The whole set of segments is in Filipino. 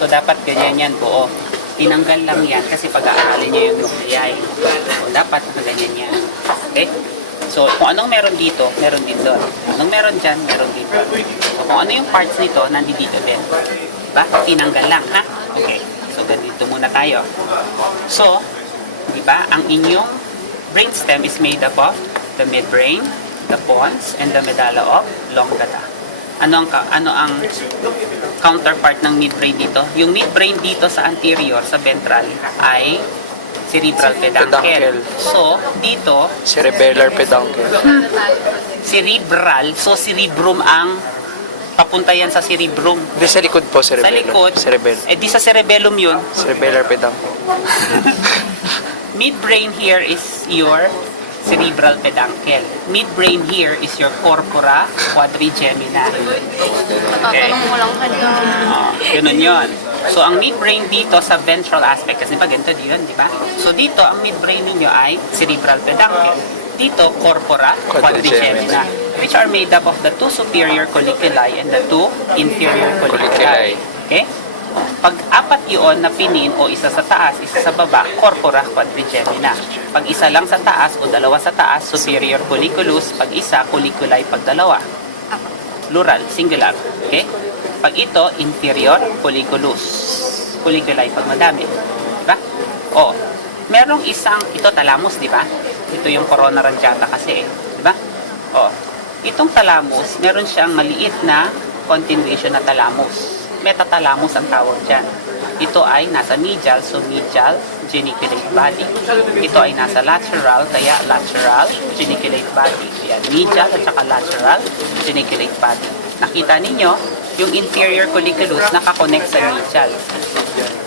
So, dapat ganyan yan buo. Tinanggal lang yan kasi pag-aaralin niya yung nuclei. So, dapat ganyan yan. Okay? So, kung anong meron dito, meron din doon. Anong meron dyan, meron din doon. So, kung ano yung parts nito, nandito din. Diba? Tinanggal lang, ha? Okay. So, ganito muna tayo. So, diba, ang inyong brainstem is made up of the midbrain, the pons, and the medulla oblongata. Ano ang counterpart ng midbrain dito? Yung midbrain dito sa anterior, sa ventral, ay cerebral peduncle. So, dito, Cerebellar peduncle. cerebral, so cerebrum ang papunta yan sa cerebrum. Hindi, sa likod po, Sa cerebellar. likod, Cerebellum. di sa cerebellum yun. Cerebellar peduncle. Midbrain here is your cerebral peduncle. Midbrain here is your corpora quadrigemina. Okay? Tatanong mo lang Ganun yun. So, ang midbrain dito sa ventral aspect, kasi pa ganito yun, di ba? So, dito, ang midbrain ninyo ay cerebral peduncle. Dito, corpora quadrigemina, which are made up of the two superior colliculi and the two inferior colliculi. Okay? Pag apat yun na pinin o isa sa taas, isa sa baba, corpora quadrigemina. Pag isa lang sa taas o dalawa sa taas, superior colliculus. Pag isa, colliculi pag dalawa. Plural, singular. Okay? Pag ito, inferior colliculus. Colliculi pag madami. Diba? O, merong isang, ito thalamus, di ba? Ito yung corona radiata kasi, di ba? O, itong thalamus, meron siyang maliit na continuation na thalamus. Metathalamus ang tawag dyan. Ito ay nasa medial, so medial geniculate body. Ito ay nasa lateral, kaya lateral geniculate body. Yan, medial at saka lateral geniculate body. Nakita ninyo, yung inferior colliculus nakakonect sa medial.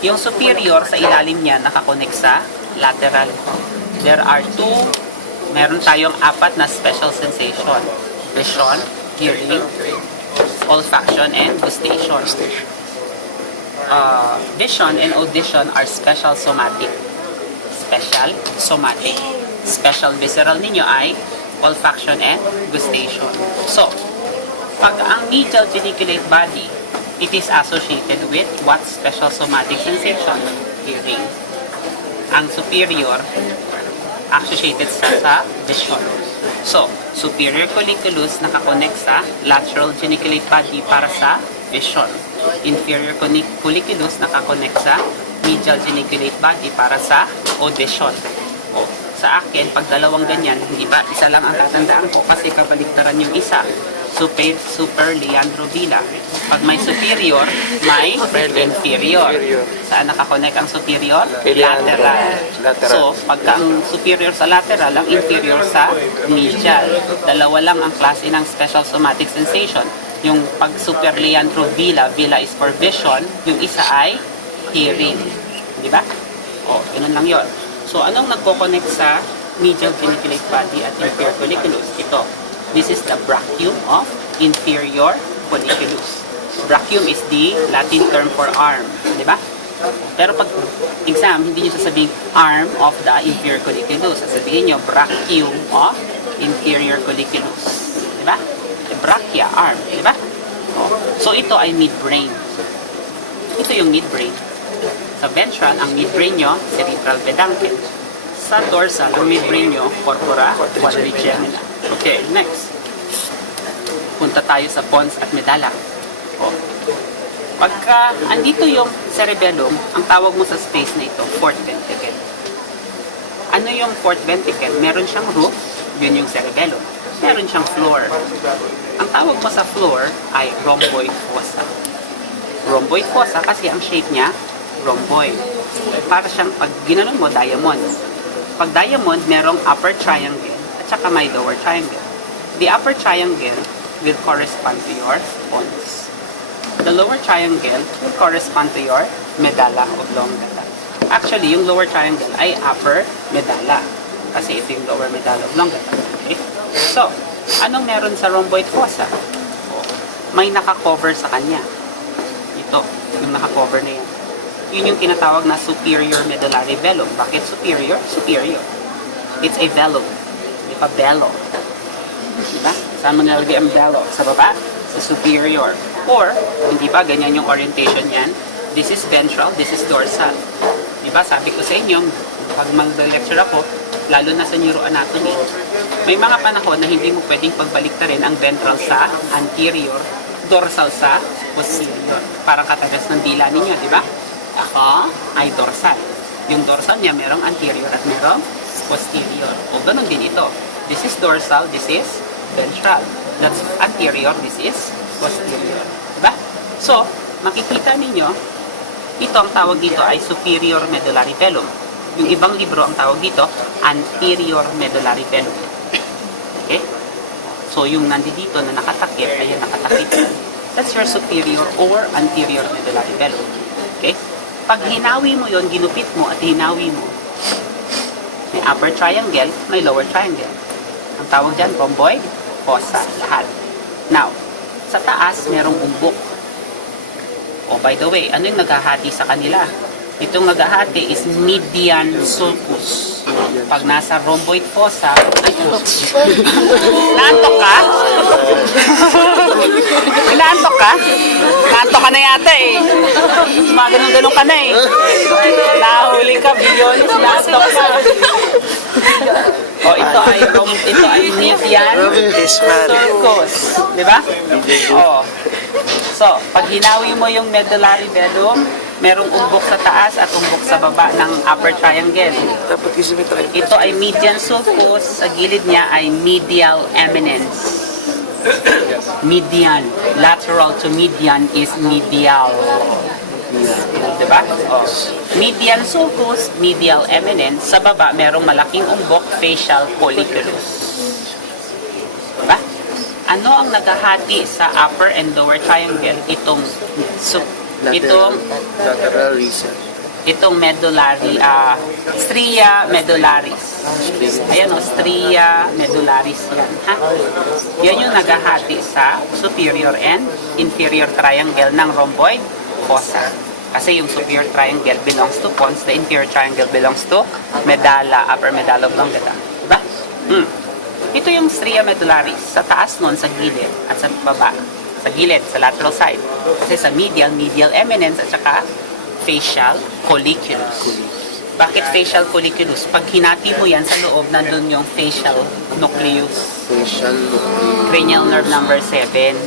Yung superior sa ilalim niya nakakonect sa lateral. There are meron tayong apat na special sensation. Vision, hearing, olfaction, and gustation. Vision and audition are special somatic. Special somatic. Special visceral ninyo ay olfaction and gustation. So, pag ang medial geniculate body, it is associated with what special somatic sensation? Hearing. Ang superior, associated sa vision. So, superior colliculus nakakonect sa lateral geniculate body para sa vision. Inferior colliculus nakakonect sa medial geniculate body para sa audition. O, sa akin, pag dalawang ganyan, hindi ba, isa lang ang tatandaan ko kasi kabaliktaran yung isa. Super Leandro Villa. Pag may superior, may inferior. Saan nakakonect ang superior? Lateral. So, pagka ang superior sa lateral, ang inferior sa medial. Dalawa lang ang klase ng special somatic sensation. Yung pag Super Leandro Villa, Villa is for vision, yung isa ay hearing. Di ba? O, ganun lang yon. So, anong nagko-connect sa medial geniculate body at inferior colliculus? Ito. This is the brachium of inferior colliculus. Brachium is the Latin term for arm. Di ba? Pero pag exam, hindi nyo sasabihin arm of the inferior colliculus. Sasabihin nyo brachium of inferior colliculus. Di ba? The brachia, arm. Di ba? So ito ay midbrain. Ito yung midbrain. Sa ventral, ang midbrain nyo, cerebral peduncle. Sa dorsal, ang midbrain nyo, corpora quadrigemina. Okay, next. Punta tayo sa pons at medulla. O. Pagka andito yung cerebellum, ang tawag mo sa space na ito, fourth ventricle. Ano yung fourth ventricle? Meron siyang roof, yun yung cerebellum. Meron siyang floor. Ang tawag mo sa floor ay rhomboid fossa. Rhomboid fossa kasi ang shape niya, rhomboid. Para siyang, pag ginanon mo, diamond. Pag diamond, merong upper triangle at saka may lower triangle. The upper triangle will correspond to your pons. The lower triangle will correspond to your medulla oblongata. Actually, yung lower triangle ay upper medulla. Kasi ito yung lower medulla oblongata. Okay? So, anong meron sa rhomboid fossa? May nakakover sa kanya. Ito, yung nakakover na yan. Yun yung tinatawag na superior medullary velum. Bakit superior? Superior. It's a velum. Di ba? Bello. Diba? Saan mo nalagay ang bello? Sa baba? Sa superior. Or, hindi ba, ganyan yung orientation yan? This is ventral, this is dorsal. Diba? Sabi ko sa inyo, pag mag-lecture ako, lalo na sa neuroanatomy, may mga panahon na hindi mo pwedeng pagbaliktarin ang ventral sa anterior, dorsal sa posterior. Parang katagas ng dila ninyo, di ba? Ako ay dorsal. Yung dorsal niya merong anterior at merong posterior. O ganun din ito. This is dorsal, this is ventral. That's anterior, this is posterior. Diba? So, makikita ninyo, ito ang tawag dito ay superior medullary velum. Yung ibang libro ang tawag dito, anterior medullary velum. Okay? So, yung nandito na nakatakip, ayan nakatakip. That's your superior or anterior medullary velum. Okay? Pag hinawi mo yon, ginupit mo at hinawi mo, may upper triangle, may lower triangle. Ang tawag dyan, rhomboid, fossa, lahat. Now, sa taas, merong umbok. Oh, by the way, ano yung naghahati sa kanila? Itong naghahati is median sulcus. Pag nasa rhomboid fossa, ay, naantok ka? Naantok ka? Naantok ka na yata eh. Ganun-ganun ka na eh. Nahuli ka, bilyonis, naantok ka. Oh, ito ay median sulcus. Diba? Oh. So, pag hinawi mo yung medullary velum, merong umbok sa taas at umbok sa baba ng upper triangle. Ito ay median sulcus, sa gilid niya ay medial eminence. Median, lateral to median is medial. Diba? Oh. Median sulcus, medial eminence, sa baba merong malaking umbok, facial colliculus. Diba? Ano ang naghahati sa upper and lower triangle? Itong medullary, stria medullaris. Ayan o, stria medullaris yan. Ha? Yan yung naghahati sa superior and inferior triangle ng rhomboid fossa. Kasi yung superior triangle belongs to pons, the inferior triangle belongs to medulla, upper medulla oblongata. Diba? Ito yung stria medullaris, sa taas nun, sa gilid, at sa baba, sa gilid, sa lateral side. Kasi sa medial eminence, at saka facial colliculus. Bakit facial colliculus? Pag hinati mo yan sa loob, nandun yung facial nucleus. Cranial nerve number 7.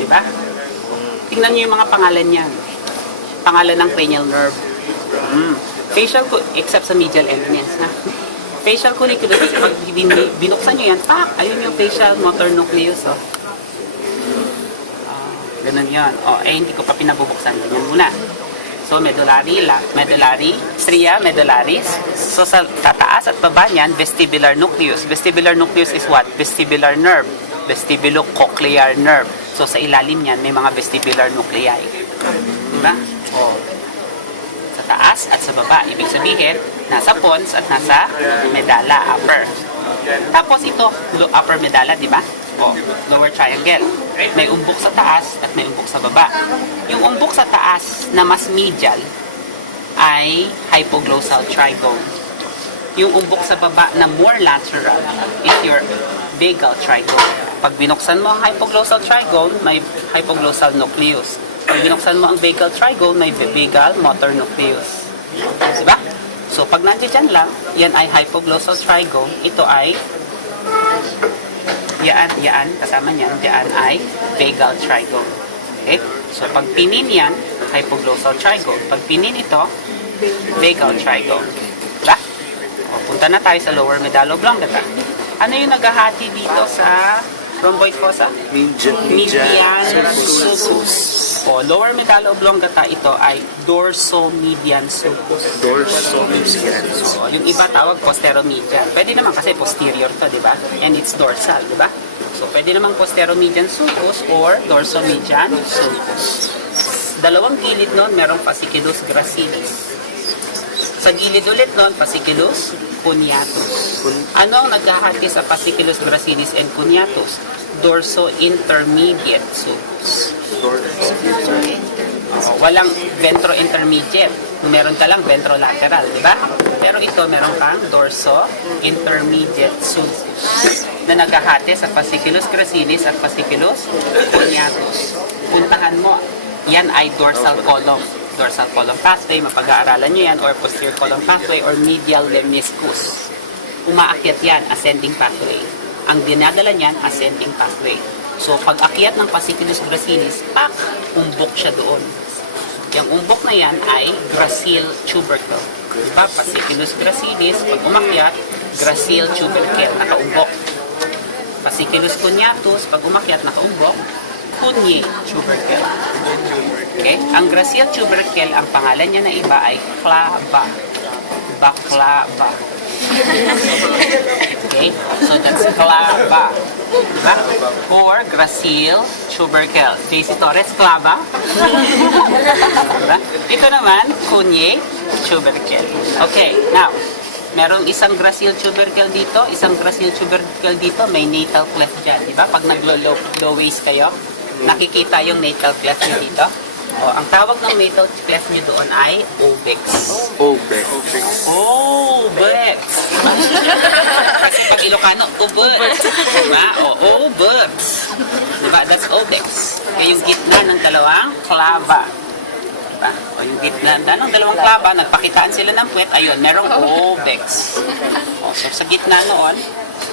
Diba? Tingnan nyo yung mga pangalan niyan. Pangalan ng cranial nerve. Facial, except sa medial eminence, ha? Facial colliculus, pag binuksan nyo yan, ayun yung facial motor nucleus, oh. Ganun yan. Oh, hindi ko pa pinabubuksan. Ganyan muna. So, medullary, stria medullaris. So, sa tataas at baba niyan, vestibular nucleus. Vestibular nucleus is what? Vestibular nerve. Vestibulocochlear nerve. So, sa ilalim niyan, may mga vestibular nuclei. Diba? Oh. Taas at sa baba. Ibig sabihin, nasa pons at nasa medulla, upper. Tapos ito, upper medulla, di ba? O, lower triangle. May umbok sa taas at may umbok sa baba. Yung umbok sa taas na mas medial ay hypoglossal trigone. Yung umbok sa baba na more lateral is your vagal trigone. Pag binuksan mo ang hypoglossal trigone, may hypoglossal nucleus. Pag binuksan mo ang vagal trigone, may vagal motor nucleus. Diba? So, pag nandiyan lang, yan ay hypoglossal trigone. Ito ay, yan, kasama niyan, yan ay vagal trigone. Okay? So, pag pinin yan, hypoglossal trigone. Pag pinin ito, vagal trigone. Diba? O, punta na tayo sa lower medulla oblongata. Ano yung naghahati dito sa rhomboid fossa? Median sulcus. O, lower medulla oblongata, ito ay dorsomedian sulcus. So, yung iba tawag posteromedian. Pwede naman kasi posterior to, di ba? And it's dorsal, di ba? So, pwede naman posteromedian sulcus or dorsomedian sulcus. Dalawang gilid nun, merong fasciculus gracilis. Sa gilid ulit nun, fasciculus cuneatus. Ano ang naghahati sa fasciculus gracilis and cuneatus? Dorso-intermediate sulcus. Walang ventro-intermediate. Meron ka lang ventrolateral, di ba? Pero ito, meron kang dorso-intermediate sulcus na naghahati sa fasciculus gracilis at fasciculus cuneatus. Puntahan mo, yan ay dorsal column. dorsal column pathway, mapag-aaralan nyo yan, or posterior column pathway, or medial lemniscus. Umaakyat yan, ascending pathway. Ang dinadala niyan, ascending pathway. So, pag akyat ng fasciculus gracilis, umbok siya doon. Yung umbok na yan ay gracile tubercle. Diba? Fasciculus gracilis, pag umakyat, gracile tubercle, nakaumbok. Fasciculus cuneatus, pag umakyat, nakaumbok, cunye tubercle. Okay? Ang gracile tubercle, ang pangalan niya na iba ay clava. Baklava. Okay? So that's clava. Diba? Or gracile tubercle. JC Torres, clava. Diba? Ito naman, cunye tubercle. Okay, now, merong isang gracile tubercle dito, isang gracile tubercle dito, may natal cleft dyan. Diba? Pag nag-low waist kayo, nakikita yung natal cleft nyo dito. O, ang tawag ng natal cleft nyo doon ay obex. Obex. Obex. Kasi pag Ilocano, obex. Diba? O, obex. Diba? That's obex. Yung gitna ng dalawang clava. Diba? O, yung gitna ng dalawang clava, nagpakitaan sila ng puwet, ayun, merong obex. O, so sa gitna noon,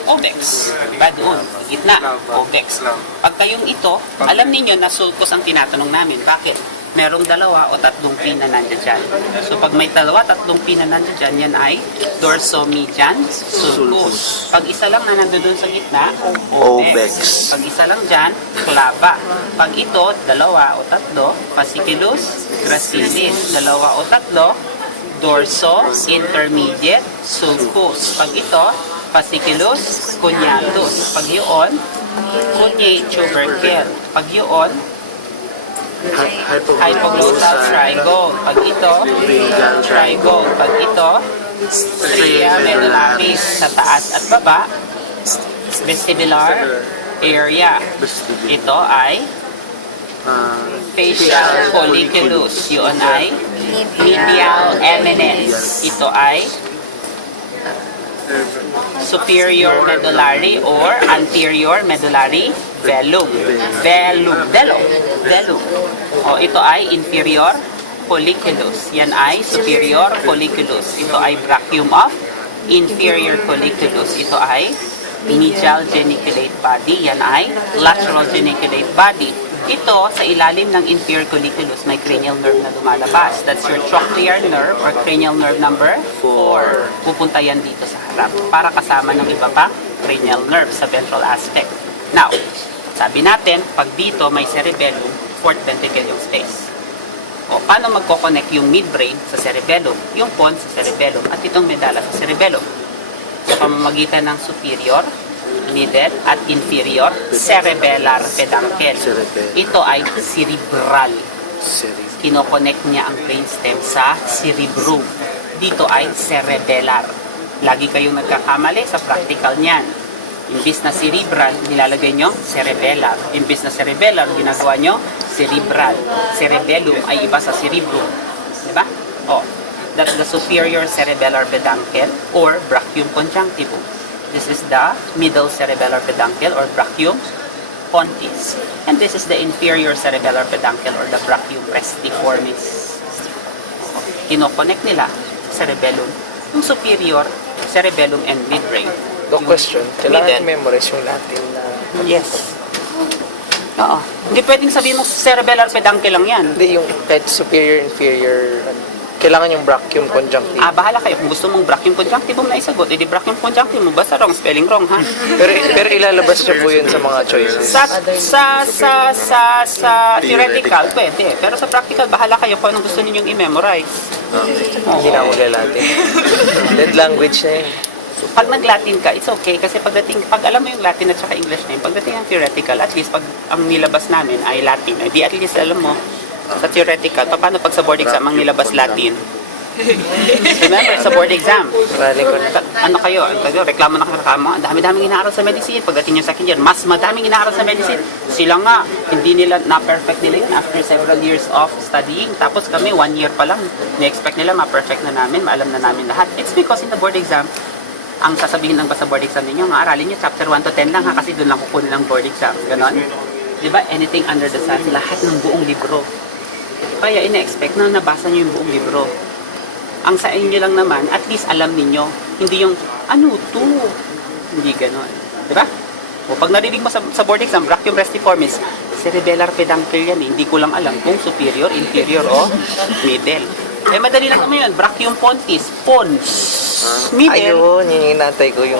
obex. Diba doon? Gitna. Obex. Pag kayong ito, alam niyo na sulcus ang tinatanong namin. Bakit? Merong dalawa o tatlong pina nandiyan dyan. So pag may dalawa, tatlong pina nandiyan dyan, yan ay dorsomedian sulcus. Pag isa lang na nandun sa gitna, obex. Pag isa lang dyan, clava. Pag ito, dalawa o tatlo, fasciculus gracilis. Dalawa o tatlo, dorso intermediate sulcus. Pag ito, fasciculus cuneatus. Pag yun, cunye tubercle. Pag yun, hypoglossal trigote. Pag ito, trigote. Pag ito, stria medullaris. Sa taas at baba, vestibular area. Ito ay facial colliculus. Yun ay medial eminence. Ito ay superior medullary or anterior medullary velum. Velum. O, ito ay inferior colliculus. Yan ay superior colliculus. Ito ay brachium of inferior colliculus. Ito ay medial geniculate body. Yan ay lateral geniculate body. Ito, sa ilalim ng inferior colliculus, may cranial nerve na lumalabas. That's your trochlear nerve or cranial nerve number 4. Pupunta yan dito sa harap para kasama ng iba pang cranial nerve sa ventral aspect. Now, sabi natin, pag dito may cerebellum, fourth ventricle yung space. O, paano magkoconnect yung midbrain sa cerebellum, yung pons sa cerebellum, at itong medulla sa cerebellum? Sa pamamagitan ng superior, middle, at inferior cerebellar peduncle. Ito ay cerebral. Kinoconnect niya ang brainstem sa cerebrum. Dito ay cerebellar. Lagi kayong nagkakamali sa practical niyan. Imbis na cerebral, nilalagay nyo cerebellar. Imbis na cerebellar, ginagawa nyo cerebral. Cerebellum ay iba sa cerebrum. Diba? Oh, that's the superior cerebellar peduncle or brachium conjunctivum. This is the middle cerebellar peduncle or brachium pontis. And this is the inferior cerebellar peduncle or the brachium restiformis. Kinoconnect nila cerebellum, yung superior cerebellum and midbrain. The question, kailangan memorize yung Latin na... Yes. Oo. Hindi pwedeng sabihin mo cerebellar peduncle lang yan. Hindi, yung kahit superior, inferior, kailangan yung brachium conjunctive. Bahala kayo. Kung gusto mong brachium conjunctivum na isagot, edi brachium conjunctivum. Basta wrong, spelling wrong, ha? Pero ilalabas niyo po yun sa mga choices. Sa theoretical, pwede. Pero sa practical, bahala kayo kung anong gusto ninyong i-memorize. Hindi na mag-Latin. Dead language na yun. Pag nag-Latin ka, it's okay. Kasi pag alam mo yung Latin at saka English na yun, pagdating ang theoretical, at least pag ang nilabas namin ay Latin, di at least alam mo, sa theoretical, paano pag sa board exam ang nilabas Latin? Remember, sa board exam, ano kayo, reklamo na kakamo, dami-daming inaaral sa medicine. Pagdating yung second year, mas madaming inaaral sa medicine. Sila nga, hindi nila na-perfect nila yun after several years of studying. Tapos kami, 1 year pa lang, ni-expect nila ma-perfect na namin, maalam na namin lahat. It's because in the board exam, ang sasabihin lang ba sa board exam ninyo, aralin nyo chapter 1 to 10 lang ha, kasi doon lang kukunin ang board exam. Ganon? Diba? Anything under the sun, lahat ng buong libro. kaya ina-expect na nabasa nyo yung buong libro. Ang sa inyo lang naman, at least alam ninyo. Hindi yung, ano to? Hindi ganon. Diba? O pag narinig mo sa board exam, brachium restiformis, cerebellar peduncle yan eh. Hindi ko lang alam kung superior, inferior, o middle. Eh, madali lang naman yun. Brachium pontis, pons, middle. Ayun, yun yung inantay ko yung...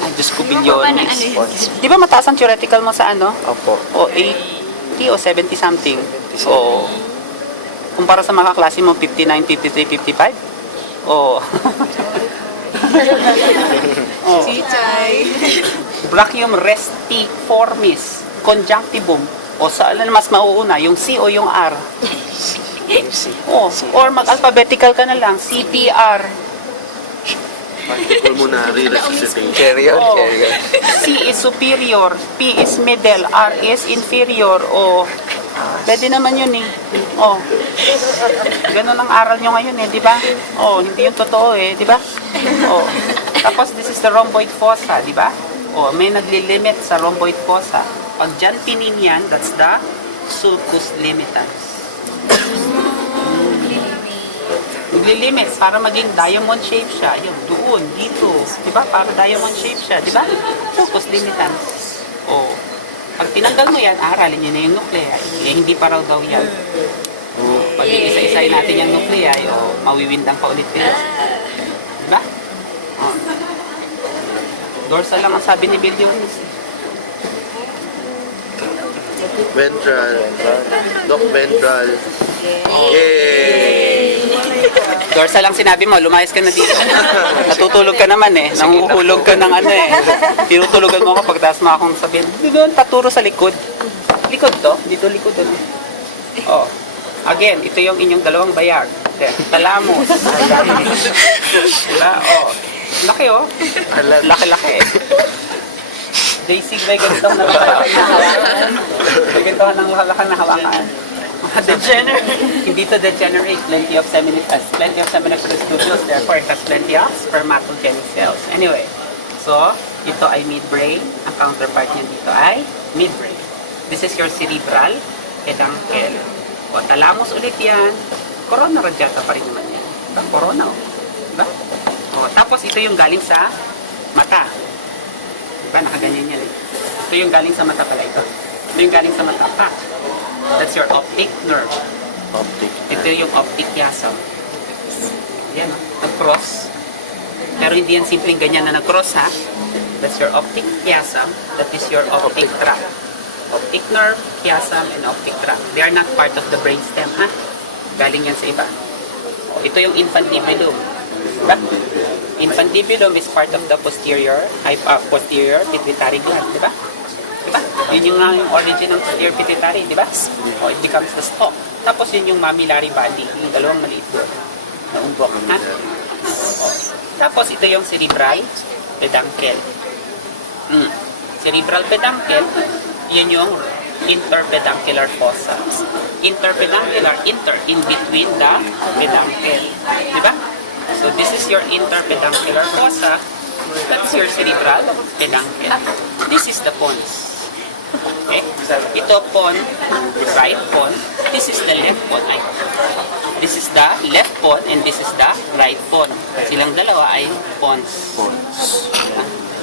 Ay, Diyos ko, bilyones. Di ba mataas ang theoretical mo sa ano? Opo. O 80 o 70 something. O, kumpara sa mga klase mo, 59, 53, 55? O. Oh. Chichay. Brachium restiformis, conjunctivum. O saan mas mauuna, yung C o yung R? O, or mag-alphabetical ka na lang, CPR. Pulmonary resuscitation. Carry on, Oh. carry on. C is superior, P is middle, R is inferior. O, pwede naman yun eh. O, ganun ang aral nyo ngayon eh, di ba? O, hindi yung totoo eh, di ba? O, tapos this is the rhomboid fossa, di ba? O, may naglilimit sa rhomboid fossa. Pag dyan pinin yan, that's the sulcus limitanz. Naglilimits para maging diamond shape siya. Yun, doon, dito. Diba? Para diamond shape siya. Diba? Sulcus limitanz. O, pag tinanggal mo yan, aralin nyo na yung nuclei. Eh, hindi pa raw daw yan. Pag isa-isay natin yung nuclei, o, mawiwindang pa ulit kayo. Diba? O. Dorsal lang ang sabi ni Bill Jones. Ventral. Doc ventral. Yay! Dorsal lang sinabi mo, lumayas ka na dito. Natutulog ka naman eh. Nanguhulog ka ng ano eh. Tinutulogan mo ako pagtaas mo akong sabihin, doon, taturo sa likod. Likod to? Dito likod doon. Oh. Again, ito yung inyong dalawang bayag. Talamos. Diba? Oh. Laki oh. Laki-laki eh. Daisy, may ganito na hawakan. May ganito ng laki na hawakan. Degenerate. Hindi to degenerate. Plenty of seminiferous tubules. Therefore, it has plenty of spermatogenic cells. Anyway, so, ito ay midbrain. Ang counterpart niya dito ay midbrain. This is your cerebral peduncle. O, thalamus ulit yan. Corona radiata pa rin naman yan. Diba? Corona o. Diba? O, tapos ito yung galing sa mata. Diba? Nakaganyan yan eh. Ito yung galing sa mata pala ito. Ito yung galing sa mata pa. That's your optic nerve. Optic. Ito yung optic chiasm. Yan, nag-cross. Pero hindi yan simpleng ganyan na nag-cross, ha? That's your optic chiasm. That is your optic tract. Optic nerve, chiasm, and optic tract. They are not part of the brainstem, ha? Galing yan sa iba. Ito yung infundibulum. Diba? Infundibulum is part of the posterior pituitary gland, diba? Diba? Yun yung nga yung origin ng posterior pituitary, diba? O, it becomes the stalk. Tapos yun yung mammillary body, yung dalawang maliit doon na umbok. Ha? O, tapos ito yung cerebral peduncle. Cerebral peduncle, yun yung interpeduncular fossa. Interpeduncular, in between the peduncle. Diba? So this is your interpeduncular fossa. That's your cerebral peduncle. This is the pons. Okay? Ito pon, right pon. This is the left pon. This is the left pon and this is the right pon. Silang dalawa ay pons.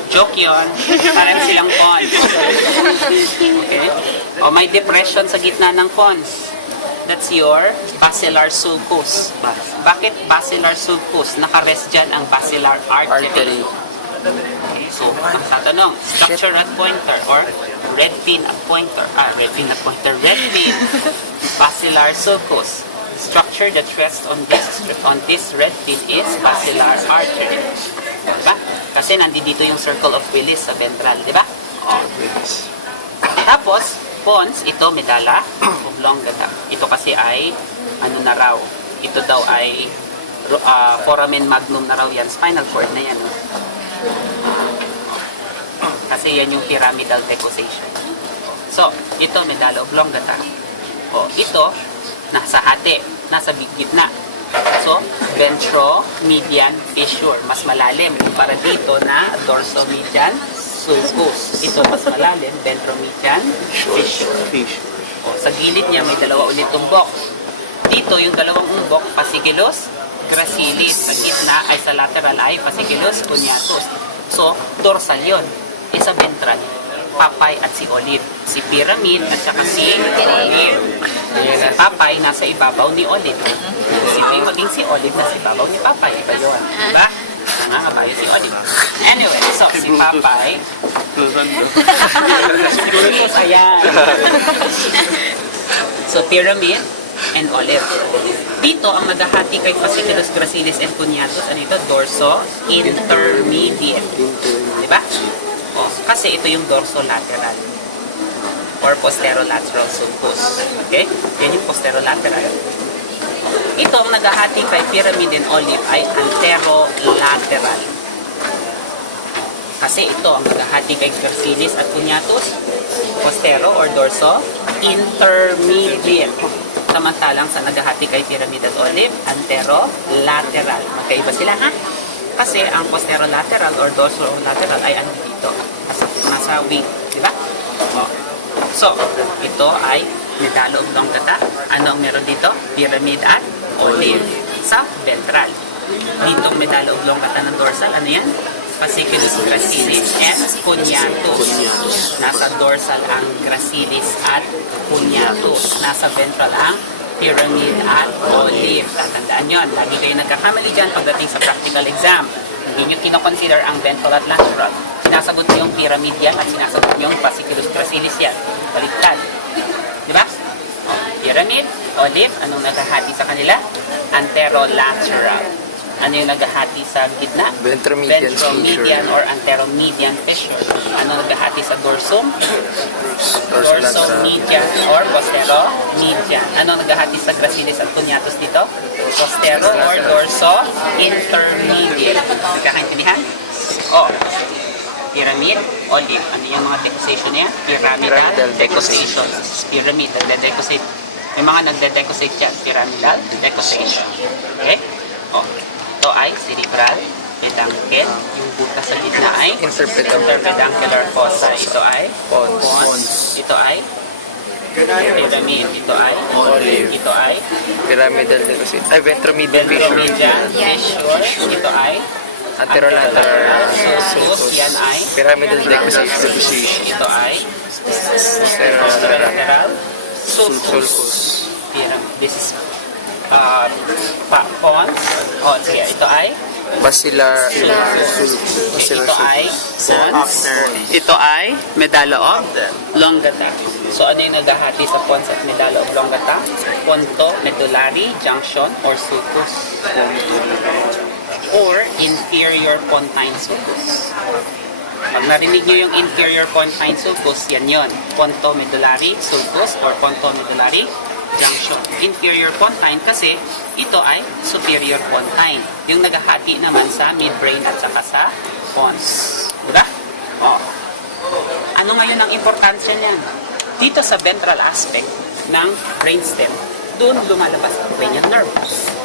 Joke yun. Parang silang pons. Okay? O may depression sa gitna ng pons. That's your basilar sulcus. Bakit basilar sulcus? Nakarest dyan ang basilar artery. Okay, so, ang tatanong, structure at pointer or red pin at pointer. Red pin, basilar sulcus. Structure that rests on this red pin is basilar artery. Diba? Kasi nandito yung circle of Willis sa ventral, diba? Oh. Tapos, pons, ito medulla oblongata. Ito kasi ay, ano na raw, ito daw ay foramen magnum na raw yan. Spinal cord na yan. Kasi yan yung pyramidal decussation. So, ito medulla oblongata. O, ito, nasa hati, nasa gitna. So, ventromedian fissure, mas malalim. Para dito na dorsomedian sulcus. Ito mas malalim, ventromedian fissure. O, sa gilid niya may dalawa ulit umbok. Dito, yung dalawang umbok, fasciculus, gracilis. Sa gitna ay sa lateral ay fasciculus cuneatus. So, dorsal yon. Isa ventral. Papay at si Olive. Si Pyramid at saka si Olive. Si Papay nasa ibabaw ni Olive. Posibleng maging si Olive nasa ibabaw ni Papay. Iba yun. Diba? Nangangabayo si Olive. Anyway, so si Papay. Siguro ayan. So, Pyramid and Olive. Dito, ang maghahati kay fasciculus, gracilis, and cuneatus, ano ito? Dorso intermediate. Diba? O, kasi ito yung dorsolateral or posterolateral sulcus. Okay? Yan yung posterolateral. Ito, ang naghahati kay Pyramid and Olive ay anterolateral. Kasi ito, ang naghahati kay gracilis at cuneatus, postero or dorso intermediate. Samantalang sa naghahati kay Pyramid at Olive, anterolateral. Magkaiba sila, ha? Kasi ang posterolateral or dorsolateral ay ano dito, nasa wing, di ba? Oh. So, ito ay medalo oblongata. Ano ang meron dito? Pyramid at Olive sa ventral. Dito ang medalo oblongata ng dorsal, ano yan? Fasciculus, gracilis, and cuneatus. Nasa dorsal ang gracilis at cuneatus. Nasa ventral ang Pyramid at Olive. Tatandaan yun. Lagi kayo nagkakamali dyan pagdating sa practical exam. Hindi nyo kinoconsider ang ventral at lateral. Sinasagot mo yung pyramid yan at sinasagot mo yung fasciculus, gracilis yan. Baliktad. Diba? Pyramid, Olive, anong naghahati sa kanila? Anterolateral. Ano yung naghahati sa gitna? Ventromedian or anteromedian fissure. Ano naghahati sa dorsum? Dorsomedian or posteromedian. Ano naghahati sa gracilis at cuneatus dito? Postero or dorso intermediate. Nagkakaintindihan? O, pyramid, Olive. Ano yung mga decussation niya? Pyramidal decussation. Pyramid, nagde-decussate. May mga nagde-decussate dyan. Pyramidal decussation. Okay? O, ito ay cerebral peduncle. Yung butas sa gitna ay interpeduncular fossa. Ito ay pons. Ito ay pyramid. Ito ay Olive. Ito ay Pyramidal decussate. Ay, ventromedian fissure. fissure. Ito ay Anterolateral sulcus. Yan ay Pyramidal decussate. ito ay Posterolateral sulcus. This is pons. O, sige, ito ay Basilar. ito ay pons. Ito ay medalla oblongata. So, ano yung naghahati sa pons at medalla oblongata? Ponto medullary junction or sulcus. Or inferior pontine sulcus. Pag narinig nyo yung inferior pontine sulcus, yan yon. Ponto medullary sulcus or ponto medullary junction. Inferior pontine kasi ito ay superior pontine. Yung naghahati naman sa midbrain at saka sa pons. Diba? O. Ano ngayon ang importansya niyan? Dito sa ventral aspect ng brainstem, doon lumalabas ang cranial nerves.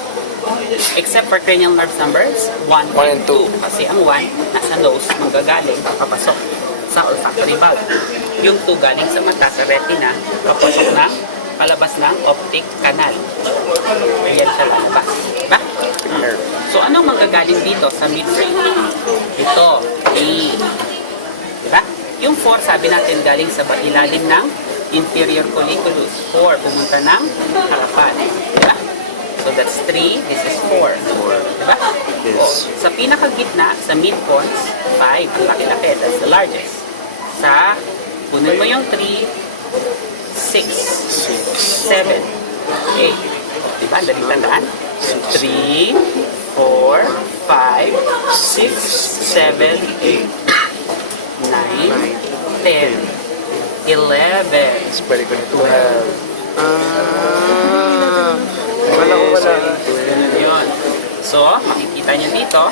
Except for cranial nerves numbers 1 and 2. Kasi ang 1 nasa nose, magagaling, papasok sa olfactory bulb. Yung 2 galing sa mata, sa retina, papasok na palabas ng optic canal. Ayan siya lalabas. Diba? So, anong manggagaling dito sa midbrain? Ito, A. Diba? Yung 4, sabi natin, galing sa ilalim ng inferior colliculus. 4, pumunta ng harapan. Diba? So, that's 3. This is 4. Diba? Yes. O, sa pinakagitna, sa mid-pons, 5. Ang laki-laki. That's the largest. Sa, punin mo yung 3, 6, 7, 8. Diba? Dali tandaan. 3, 4, 5, 6, 7, 8, 9, 10, 11. Balik ko na 12. Wala. Yun. So, makikita nyo dito,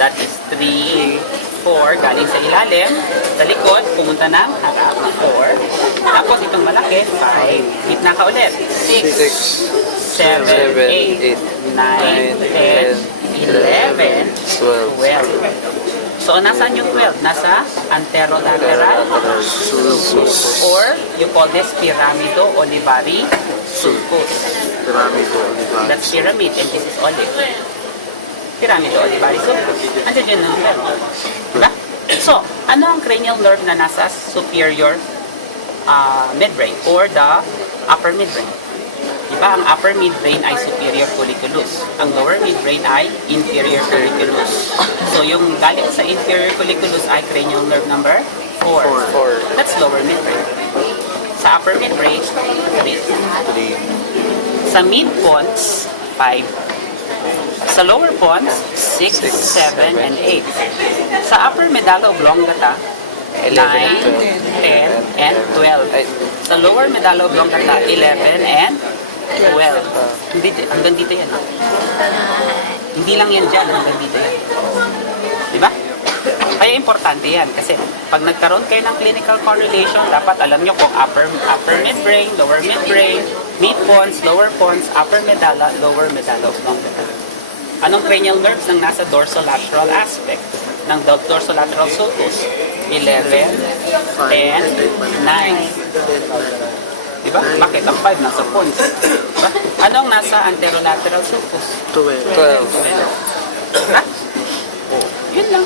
that is 3, 4, galing sa ilalim, sa likod, pumunta ng harap na 4. Tapos itong malaki, 5. Gitna ka ulit. 6, 7, 8, 9, 10, 11, 12. So, nasaan yung 12? Nasa anterolateral Sulcus. or you call this pyramido olivari sulcus. Pyramido olivaris. That's pyramid and this is olive. Pyramido olivari sulcus. Andiyan yun ng 12. Diba? So, ano ang cranial nerve na nasa superior midbrain or the upper midbrain? Diba, ang upper midbrain ay superior colliculus. Ang lower midbrain ay inferior colliculus. So, yung galing sa inferior colliculus ay cranial nerve number 4. 4. That's lower midbrain. Sa upper midbrain, 3. 3. Sa mid pons, 5. Sa lower pons, 6, 7, and 8. Sa upper medulla oblongata, 9, 10, and 12. Sa lower medulla oblongata, 11 and 12. Hindi, hanggang dito yan. Hindi lang yan dyan, hanggang dito yan. Diba? Kaya importante yan kasi pag nagkaroon kayo ng clinical correlation, dapat alam nyo kung upper midbrain, lower midbrain, mid pons, lower pons, upper medulla, lower medulla oblongata. Anong cranial nerves ang nasa dorsolateral aspect ng dorsolateral sulcus? 11, 10, 9. Diba? Bakit? Ang 5 nasa pons. Diba? Anong nasa anterolateral sulcus? 12. 12. Ha? Yun lang.